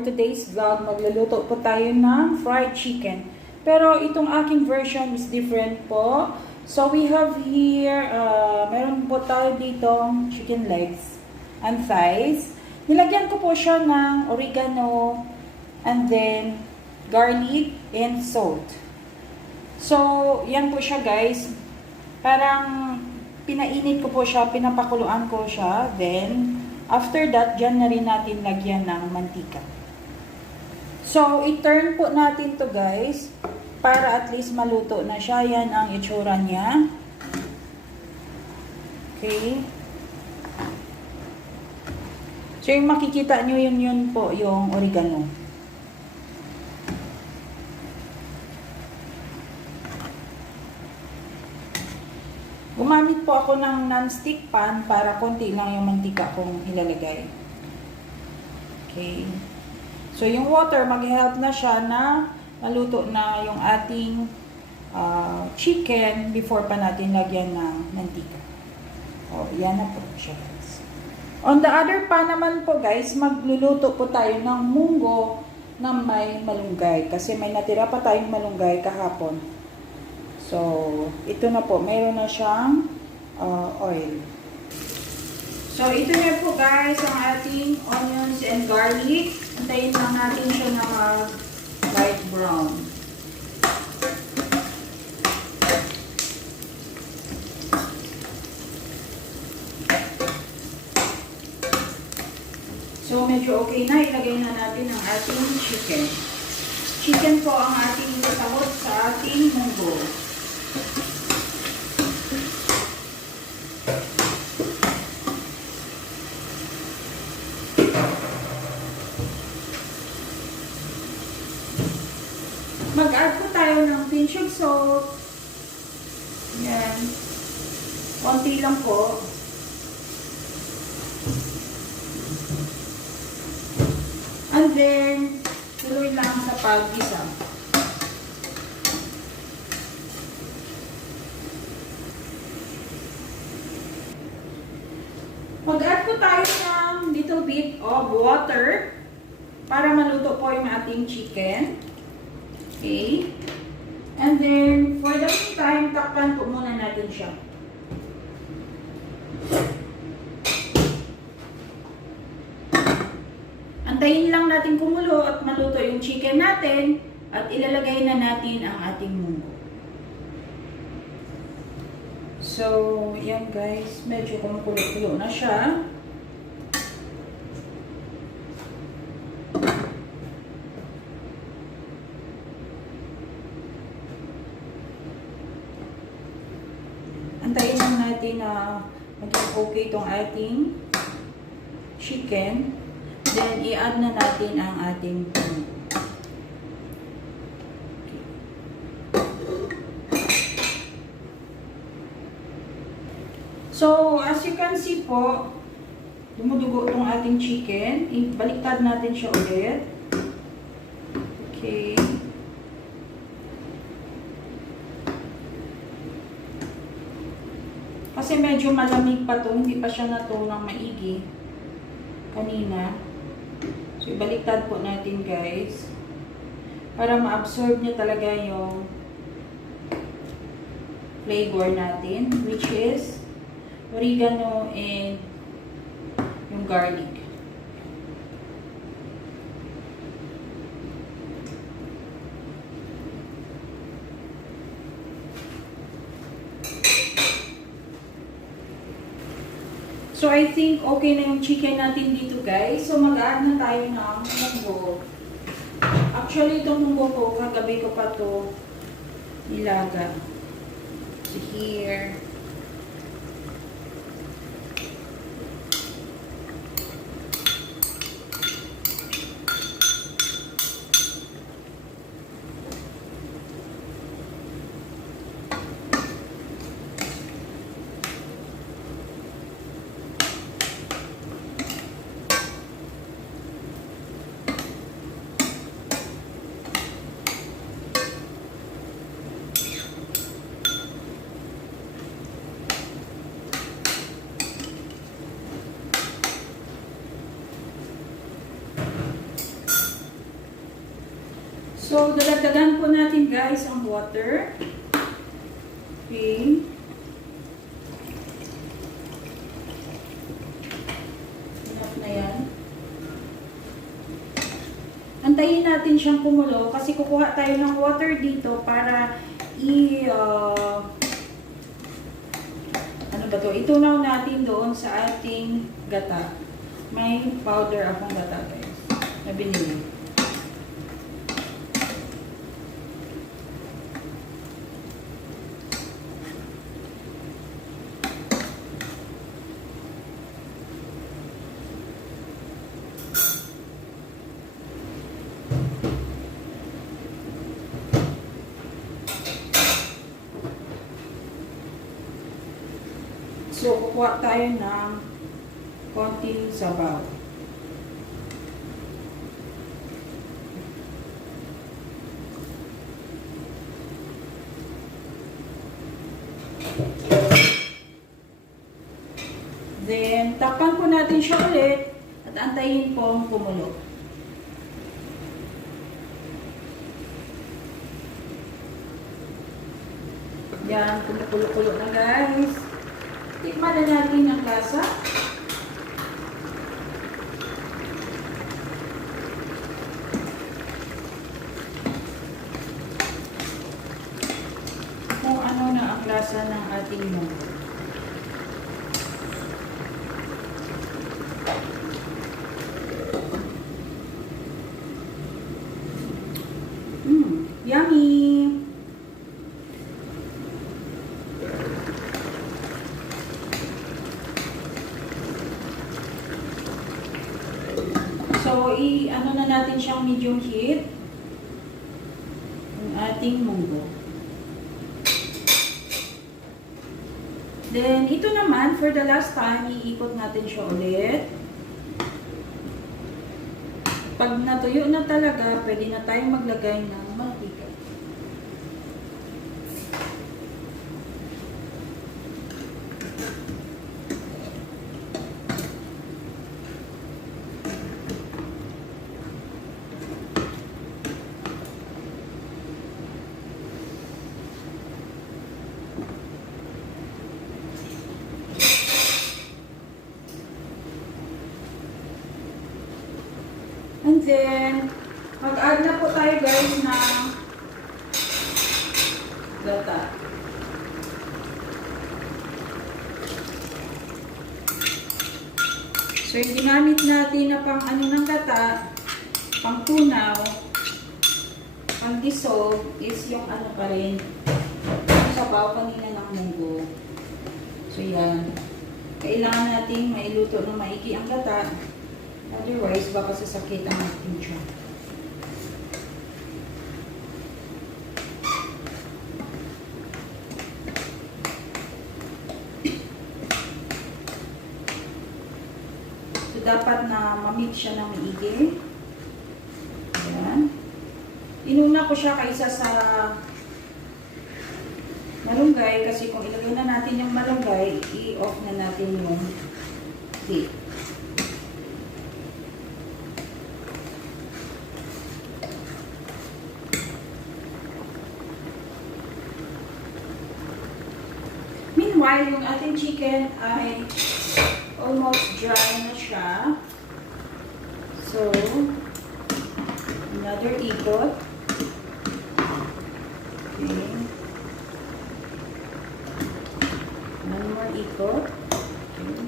for today's vlog, magluluto po tayo ng fried chicken. Pero itong aking version is different po. So we have here, meron po tayo ditong chicken legs and thighs. Nilagyan ko po siya ng oregano and then garlic and salt. So yan po siya guys. Parang pinainit ko po siya, pinapakuluan ko siya. Then after that, dyan na rin natin lagyan ng mantika. So, i-turn po natin to guys, para at least maluto na siya. Yan ang itsura niya. Okay. So, yung makikita nyo, yun po, yung oregano. Gumamit po ako ng non-stick pan para konti lang yung mantika kong ilalagay. Okay. So, yung water, mag-help na siya na maluto na yung ating chicken before pa natin lagyan ng mantika. O, yan na po siya guys. On the other pan naman po guys, magluluto po tayo ng munggo na may malunggay. Kasi may natira pa tayong malunggay kahapon. So, ito na po. Mayroon na siyang oil. So, ito na po guys ang ating onions and garlic. Antayin lang natin siya na light brown. So, medyo okay na. Ilagay na natin ang ating chicken. Chicken po ang ating isasahod sa ating munggo. Mag-add po tayo ng pinch of salt. Yan. Konti lang po. And then, tuloy lang sa pag-gisa. Mag-add po tayo ng little bit of water para maluto po yung ating chicken. Okay. And then, for the meantime, takpan po muna natin siya. Antayin lang natin kumulo at maluto yung chicken natin at ilalagay na natin ang ating munggo. So, yan guys, medyo kumukulo-kulo na siya. Antayin lang natin na maging okay itong ating chicken. Then, i-add na natin ang ating munggo. So, as you can see po, dumudugo itong ating chicken. Ibaliktad natin siya ulit. Okay. Kasi medyo malamig pa to, hindi pa siya nato ng maigi kanina. So, ibaliktad po natin guys. Para ma-absorb niya talaga yung flavor natin, which is oregano and yung garlic. So, I think okay na yung chicken natin dito guys. So, mag-add na tayo ng munggo. Actually, itong munggo ko, kagabi ko pa to nilaga. So, here. So, dadagdagan po natin guys ang water. Okay. Enough na yan. Antayin natin siyang kumulo kasi kukuha tayo ng water dito para ano ba to? Itunaw natin doon sa ating gata. May powder akong gata guys na binili. So, kukuha tayo ng konting sabaw. Then, takpan po natin siya ulit at antayin pong kumulo. Yan, kumukulo-kulo na guys. Tikman na natin ang lasa. Kung ano na ang lasa ng ating munggo. Yummy! So, ano na natin siyang medium heat. Ang ating munggo. Then, ito naman, for the last time, iikot natin siya ulit. Pag natuyo na talaga, pwede na tayong maglagay ng mantika. And then, mag-add na po tayo guys ng gata. So, yung ginamit natin na pang ano ng gata, pang tunaw, pang dissolve is yung ano pa rin, yung sabaw kanina ng munggo. So, yan. Kailangan natin mailuto ng maigi ang gata. Otherwise, baka sasakit ang ating tiyan. So, dapat na mamix siya ng maigi. Ayan. Inuna ko siya kaysa sa malunggay kasi kung ilagay na natin yung malunggay, i-off na natin yung heat. Meanwhile, yung ating chicken ay almost dry na siya. So, another ikot. Okay. One more ikot. Okay.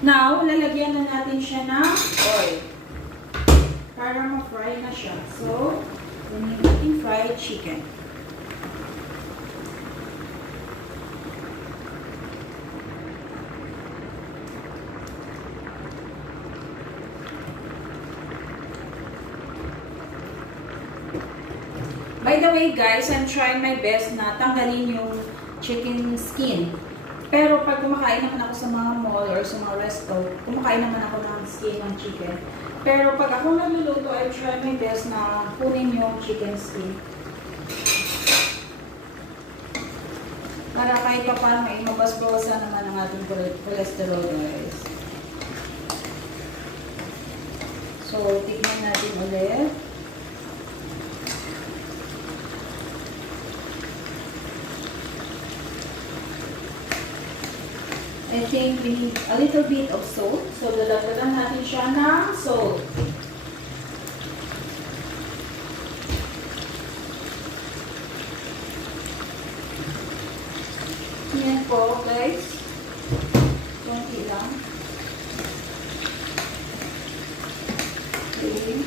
Now, lalagyan na natin siya ng oil para ma-fry na siya. So, yun yung ating fried chicken. By the way guys, I'm trying my best na tanggalin yung chicken skin. Pero pag kumakain naman ako sa mga mall or sa mga resto, kumakain naman ako ng skin ng chicken. Pero pag ako nagluluto, I try my best na kunin yung chicken skin. Para kahit pa paano may mabasbawasan naman ang ating cholesterol guys. So, tignan natin ulit. I think we need a little bit of salt. So, lalagyan natin siya ng salt. Yan po, guys. Konti lang. Okay.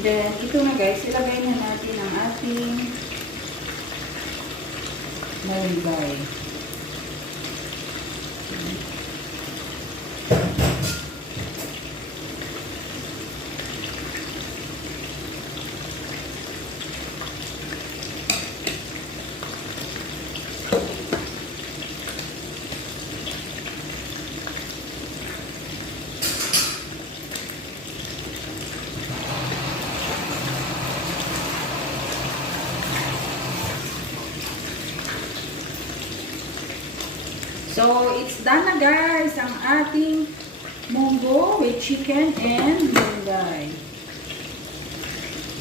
Then, ito na guys, ilagay na natin ang ating malunggay. So, it's done na guys, ang ating munggo with chicken and malunggay.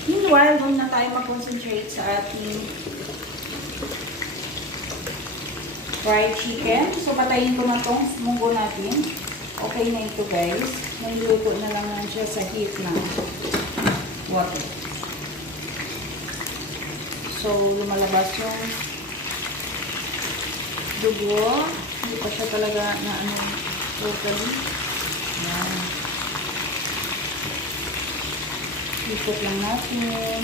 Meanwhile, doon na tayo mag-concentrate sa ating fried chicken. So, patayin ko na itong munggo natin. Okay na ito guys. Nailuto na lang siya sa heat ng water. So, lumalabas yung dugo. Hindi pa siya talaga na totally. Yan. Ikot lang natin.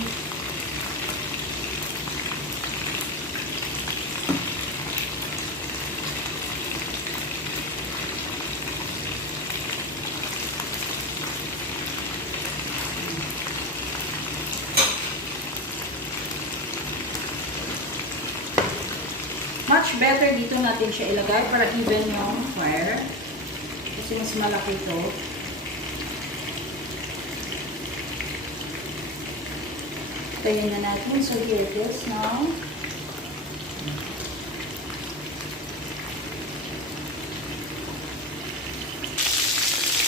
Much better dito natin siya ilagay para even yung fire. Kasi mas malaki ito. Tayin na natin. So here it is now.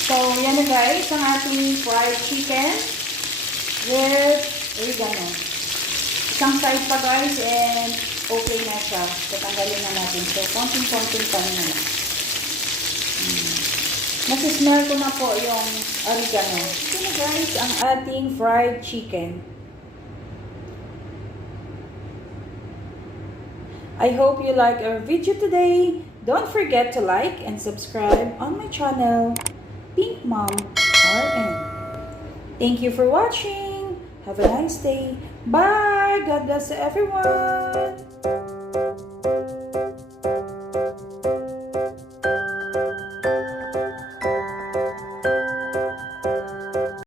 So yan na guys, ang ating fried chicken with oregano. Isang side pa guys and okay na siya. Tatanggalin na natin. So, konting-konting pa na lang. Nasi-smell ko na po yung oregano. Ito na guys, ang ating fried chicken. I hope you like our video today. Don't forget to like and subscribe on my channel, Pink Mom RN. Thank you for watching. Have a nice day. Bye. God bless everyone.